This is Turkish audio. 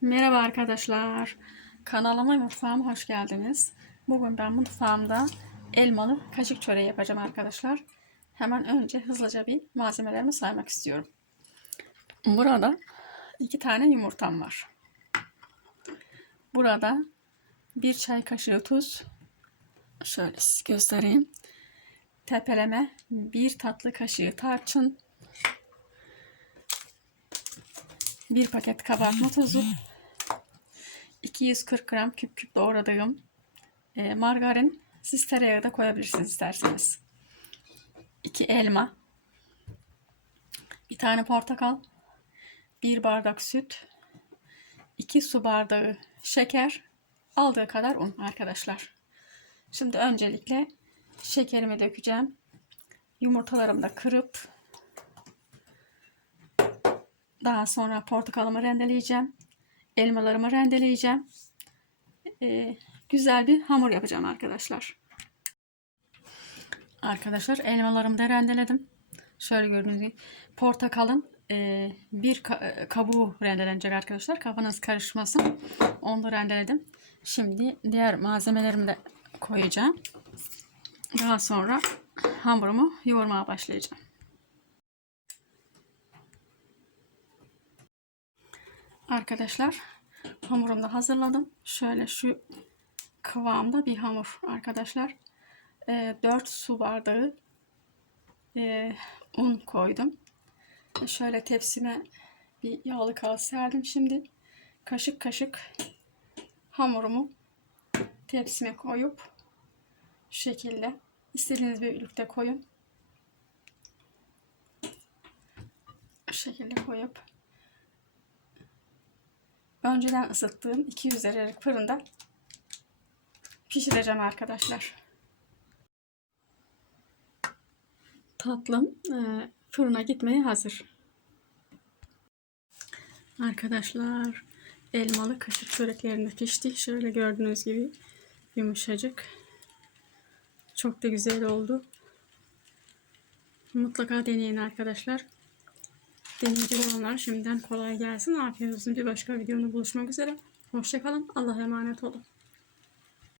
Merhaba arkadaşlar. Kanalıma mutfağıma hoş geldiniz. Bugün ben mutfağımda elmalı kaşık çöreği yapacağım arkadaşlar. Hemen önce hızlıca bir malzemelerimi saymak istiyorum. Burada iki tane yumurtam var. Burada bir çay kaşığı tuz. Şöyle göstereyim. Tepeleme bir tatlı kaşığı tarçın. Bir paket kabartma tozu. 240 gram küp küp doğradığım e, margarin. Siz tereyağı da koyabilirsiniz isterseniz. 2 elma. Bir tane portakal. Bir bardak süt. 2 su bardağı şeker. Aldığı kadar un arkadaşlar. Şimdi öncelikle şekerimi dökeceğim. Yumurtalarımı da kırıp daha sonra portakalımı rendeleyeceğim. Elmalarımı rendeleyeceğim. Ee, güzel bir hamur yapacağım arkadaşlar. Arkadaşlar elmalarımı da rendeledim. Şöyle gördüğünüz gibi portakalın e, bir ka- kabuğu rendelenecek arkadaşlar. Kafanız karışmasın. Onu da rendeledim. Şimdi diğer malzemelerimi de koyacağım. Daha sonra hamurumu yoğurmaya başlayacağım. Arkadaşlar hamurumu da hazırladım. Şöyle şu kıvamda bir hamur arkadaşlar. E, 4 su bardağı e, un koydum. E, şöyle tepsime bir yağlı kağıt serdim şimdi. Kaşık kaşık hamurumu tepsime koyup şu şekilde istediğiniz büyüklükte koyun. Şu şekilde koyup önceden ısıttığım 200 derecelik fırında pişireceğim arkadaşlar. Tatlım e, fırına gitmeye hazır. Arkadaşlar elmalı kaşık çöreklerinde pişti. Şöyle gördüğünüz gibi yumuşacık. Çok da güzel oldu. Mutlaka deneyin arkadaşlar. Deneyecek olanlar şimdiden kolay gelsin. Afiyet olsun. Bir başka videomda buluşmak üzere. Hoşçakalın. Allah'a emanet olun.